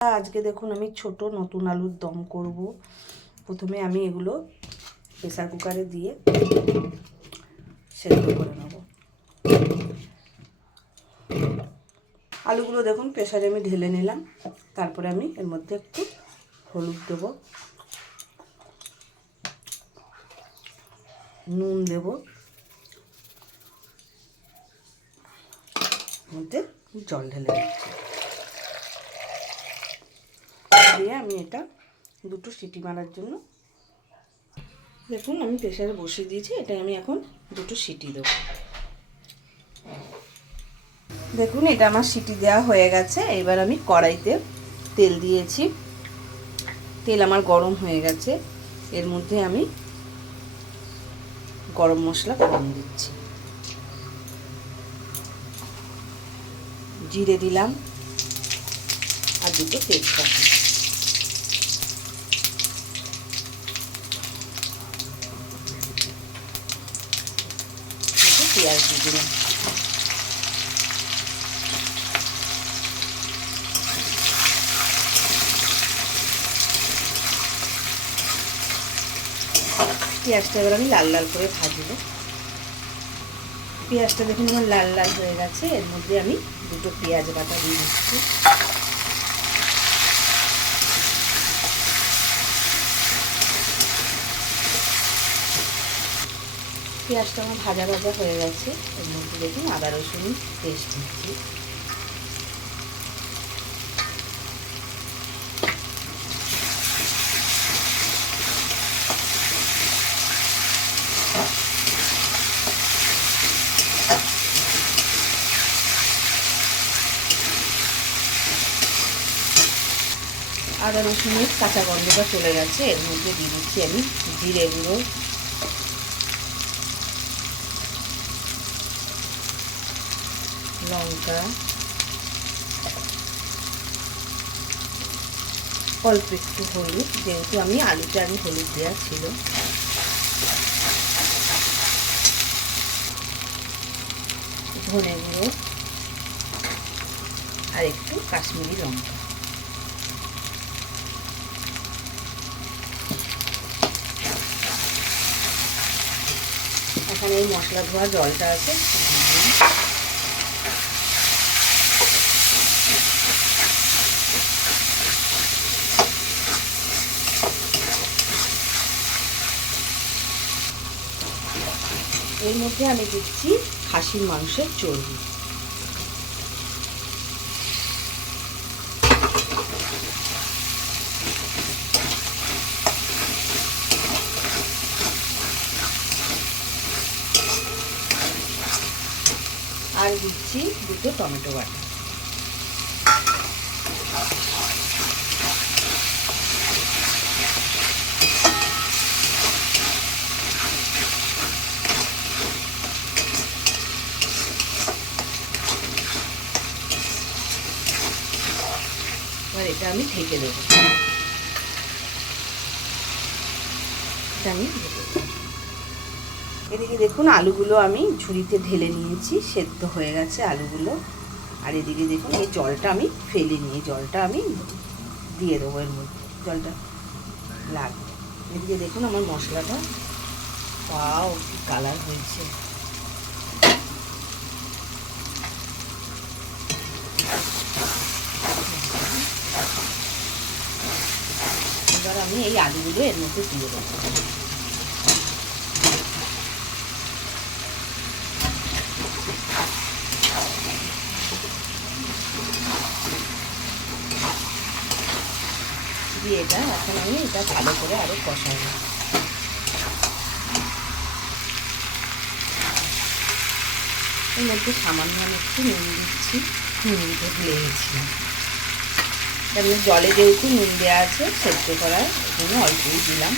আজকে দেখুন আমি ছোট নতুন আলুর দম করব। প্রথমে আমি এগুলো প্রেসার কুকারে দিয়ে সেদ্ধ করে নেব। আলুগুলো দেখুন প্রেসারে আমি ঢেলে নিলাম। তারপরে আমি এর মধ্যে একটু হলুদ দেব, নুন দেব, মধ্যে জল ঢেলে দিচ্ছি। দিয়ে আমি এটা দুটো সিটি মারার জন্য দেখুন আমি প্রেসারে বসিয়ে দিয়েছি। এটা আমি এখন দুটো সিটি দেবো। দেখুন এটা আমার সিটি দেওয়া হয়ে গেছে। এবার আমি কড়াইতে তেল দিয়েছি। তেল আমার গরম হয়ে গেছে। এর মধ্যে আমি গরম মশলা ফোড়ন দিচ্ছি। জিরে দিলাম আর দুটো তেজপাতা। পেঁয়াজ দিয়ে দিলাম। পেঁয়াজটা এবার আমি লাল লাল করে ভাজবো। পেঁয়াজটা দেখুন আমার লাল লাল হয়ে গেছে। এর মধ্যে আমি দুটো পেঁয়াজ বাটা দিয়ে দিচ্ছি। পেঁয়াজটা আমার ভাজা ভাজা হয়ে গেছে। এর মধ্যে দেখুন আদা রসুন পেস্ট দিচ্ছি। আদা রসুনের কাঁচা গন্ধটা চলে গেছে। এর মধ্যে দিয়ে দিচ্ছি আমি জিরে গুঁড়ো, লঙ্কা, অল্প একটু হলুদ, যেহেতু আমি আলুতে হলুদ দেওয়া ছিল। ধনে গুঁড়ো আর একটু কাশ্মীরি লঙ্কা। এখানে এই মশলা ধোয়া জলটা আছে। এর মধ্যে আমি দিচ্ছি খাসির মাংসের চর্বি। আর দিচ্ছি দুটো টমেটো বাটা। এবার এটা আমি ঢেকে দেবো। এদিকে দেখুন আলুগুলো আমি ঝুড়িতে ঢেলে নিয়েছি। সেদ্ধ হয়ে গেছে আলুগুলো। আর এদিকে দেখুন এই জলটা আমি ফেলে নিয়ে জলটা আমি দিয়ে দেবো এর মধ্যে। জলটা লাগবে। এদিকে দেখুন আমার মশলাটা পাও কি কালার হয়েছে। এবার আমি এই আলুগুলো এর মধ্যে দিয়ে দেবো। দিয়ে এটা এখন আমি এটা ভালো করে আরো কষাবো। এর মধ্যে সামান্য আমি একটু নুন দিচ্ছি। নুন দিতে ভুলে গেছিলাম। তাহলে জলে যেহেতু নুন দেওয়া আছে সেদ্ধ করার, এই জন্য অল্পই দিলাম।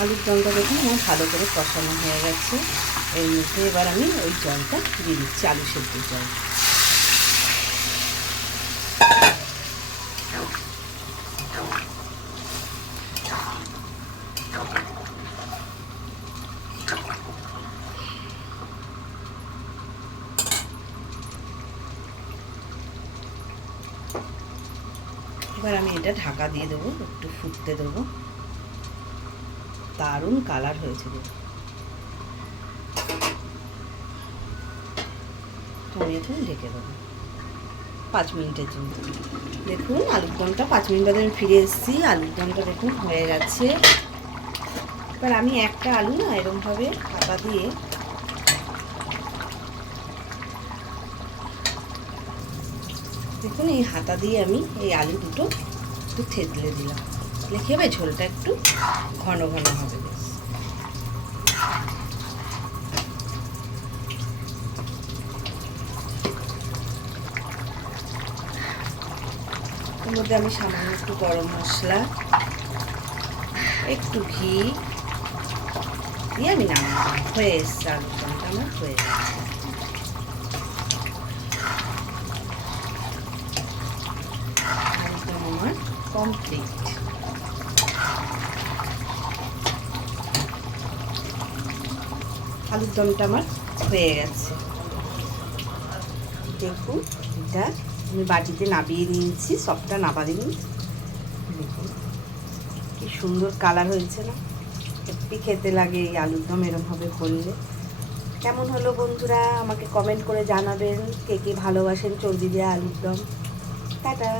আলুর দমটা দেখুন আমার ভালো করে কষানো হয়ে গেছে। এর মধ্যে এবার আমি ওই জলটা দিয়ে দিচ্ছি, আলু সেদ্ধর জল। এবার আমি এটা ঢাকা দিয়ে দেবো, একটু ফুটতে দেবো। দারুণ কালার হয়েছে দেখুন। আমি এখন ঢেকে দেবো 5 মিনিটের জন্য। দেখুন আলুর দমটা 5 মিনিট বাদে আমি ফিরে এসেছি। আলুর দমটা দেখুন হয়ে গেছে। এবার আমি একটা আলু না এরকমভাবে হাতা দিয়ে দেখুন, এই হাতা দিয়ে আমি এই আলু দুটো একটু থেতলে দিলাম। তাহলে কি হবে, ঝোলটা একটু ঘন ঘন হবে। বেশ এর মধ্যে আমি সামান্য একটু গরম মশলা, একটু ঘি দিয়ে আমি নামাবো। হয়ে এসছে আলুর দমটা আমার হয়ে গেছে। আলুর দম আমার কমপ্লিট। আলুর দমটা আমার হয়ে গেছে। দেখুন এটা আমি বাটিতে নামিয়ে নিয়েছি, সবটা নাবা দিন। দেখুন কি সুন্দর কালার হয়েছে না, হেব্বি খেতে লাগে এই আলুর দম এরমভাবে করলে। কেমন হলো বন্ধুরা আমাকে কমেন্ট করে জানাবেন, কে কে ভালোবাসেন চর্বি দেওয়া আলুর দম। টাটা।